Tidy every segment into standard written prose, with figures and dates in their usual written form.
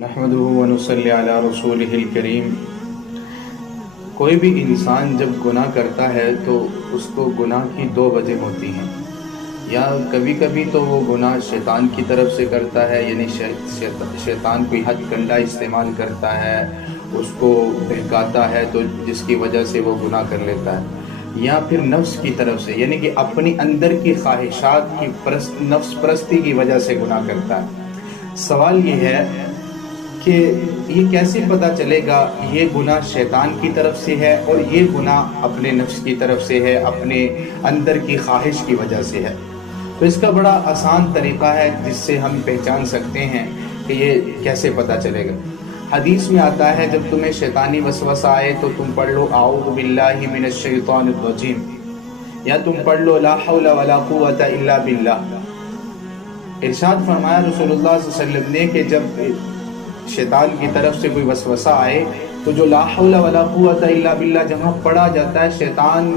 نحمدہ ونصلی علی رسولہ الکریم۔ کوئی بھی انسان جب گناہ کرتا ہے تو اس کو گناہ کی دو وجہ ہوتی ہیں، یا کبھی کبھی تو وہ گناہ شیطان کی طرف سے کرتا ہے، یعنی شیطان کوئی ہتھ کنڈا استعمال کرتا ہے، اس کو بہکاتا ہے تو جس کی وجہ سے وہ گناہ کر لیتا ہے، یا پھر نفس کی طرف سے، یعنی کہ اپنی اندر کی خواہشات کی نفس پرستی کی وجہ سے گناہ کرتا ہے۔ سوال یہ ہے کہ یہ کیسے پتہ چلے گا یہ گناہ شیطان کی طرف سے ہے اور یہ گناہ اپنے نفس کی طرف سے ہے، اپنے اندر کی خواہش کی وجہ سے ہے؟ تو اس کا بڑا آسان طریقہ ہے جس سے ہم پہچان سکتے ہیں کہ یہ کیسے پتہ چلے گا۔ حدیث میں آتا ہے جب تمہیں شیطانی وسوسہ آئے تو تم پڑھ لو اعوذ باللہ من الشیطان الرجیم، یا تم پڑھ لو لا حول ولا قوت الا باللہ۔ ارشاد فرمایا رسول اللہ صلی اللہ علیہ وسلم نے کہ جب شیطان کی طرف سے کوئی وسوسہ آئے تو جو لا حول ولا قوت الا باللہ جہاں پڑھا جاتا ہے، شیطان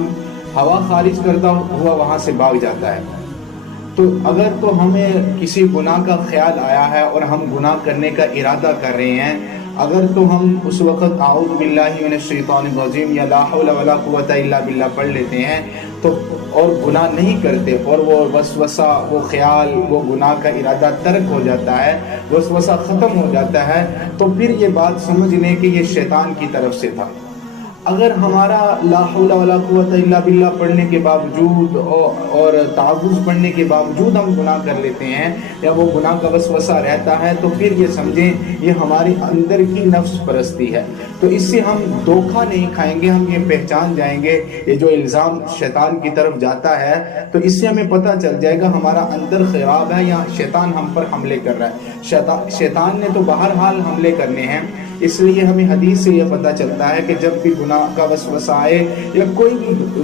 ہوا خارج کرتا ہوا وہاں سے بھاگ جاتا ہے۔ تو اگر تو ہمیں کسی گناہ کا خیال آیا ہے اور ہم گناہ کرنے کا ارادہ کر رہے ہیں، اگر تو ہم اس وقت اعوذ باللہ من الشیطان الرجیم یا لا حول ولا قوت الا باللہ پڑھ لیتے ہیں تو اور گناہ نہیں کرتے، اور وہ وسوسہ، وہ خیال، وہ گناہ کا ارادہ ترک ہو جاتا ہے، وسوسہ ختم ہو جاتا ہے، تو پھر یہ بات سمجھ لیں کہ یہ شیطان کی طرف سے تھا۔ اگر ہمارا لا حول ولا قوت الا باللہ پڑھنے کے باوجود اور تعوذ پڑھنے کے باوجود ہم گناہ کر لیتے ہیں یا وہ گناہ کا وسوسہ رہتا ہے، تو پھر یہ سمجھیں یہ ہماری اندر کی نفس پرستی ہے۔ تو اس سے ہم دھوکہ نہیں کھائیں گے، ہم یہ پہچان جائیں گے یہ جو الزام شیطان کی طرف جاتا ہے، تو اس سے ہمیں پتہ چل جائے گا ہمارا اندر خراب ہے یا شیطان ہم پر حملے کر رہا ہے۔ شیطان نے تو بہرحال حملے کرنے ہیں، اس لیے ہمیں حدیث سے یہ پتہ چلتا ہے کہ جب بھی گناہ کا وسوسہ آئے یا کوئی بھی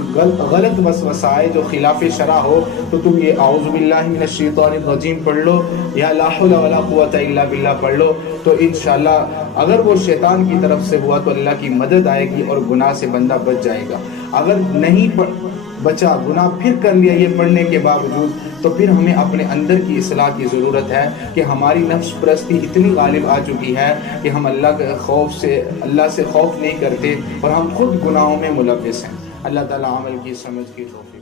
غلط وسوسہ آئے جو خلاف شرع ہو تو تم یہ اعوذ باللہ من الشیطان الرجیم پڑھ لو یا لا حول ولا قوت الا باللہ پڑھ لو، تو انشاءاللہ اگر وہ شیطان کی طرف سے ہوا تو اللہ کی مدد آئے گی اور گناہ سے بندہ بچ جائے گا۔ اگر نہیں بچا، گناہ پھر کر لیا یہ پڑھنے کے باوجود، تو پھر ہمیں اپنے اندر کی اصلاح کی ضرورت ہے کہ ہماری نفس پرستی اتنی غالب آ چکی ہے کہ ہم اللہ سے خوف نہیں کرتے اور ہم خود گناہوں میں ملوث ہیں۔ اللہ تعالیٰ عمل کی سمجھ کی توفیق